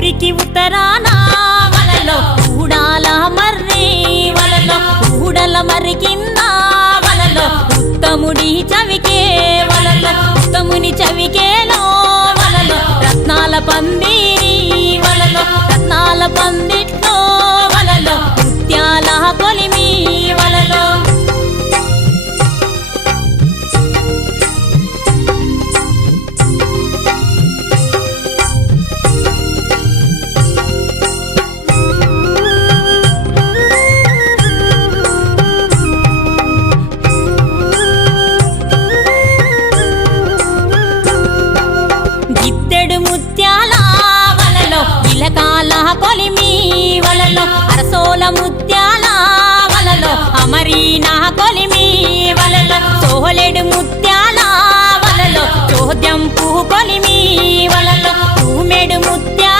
ఊరికి ఉత్తరాన వలలో ఊడాల మర్రి వలలో ఊడల మర్రి కింద వలలో ఉత్తముడి చవికే వలలో ఉత్తముని చవికేలో వలలో రత్నాల పందిరి వలలో రత్నాల పందిట్లో వలలో ముత్యాల కొలిమి వలలో గిద్దెడు ముత్యాల వలలో ఇలకాల కొలిమి వలలో అరసోల ముత్యాల వలలో అమరీనా కొలిమి వలలో సోలెడు ముత్యాల వలలో చోద్యం పువ్వు కొలిమి వలలో తూమెడు ముత్యాల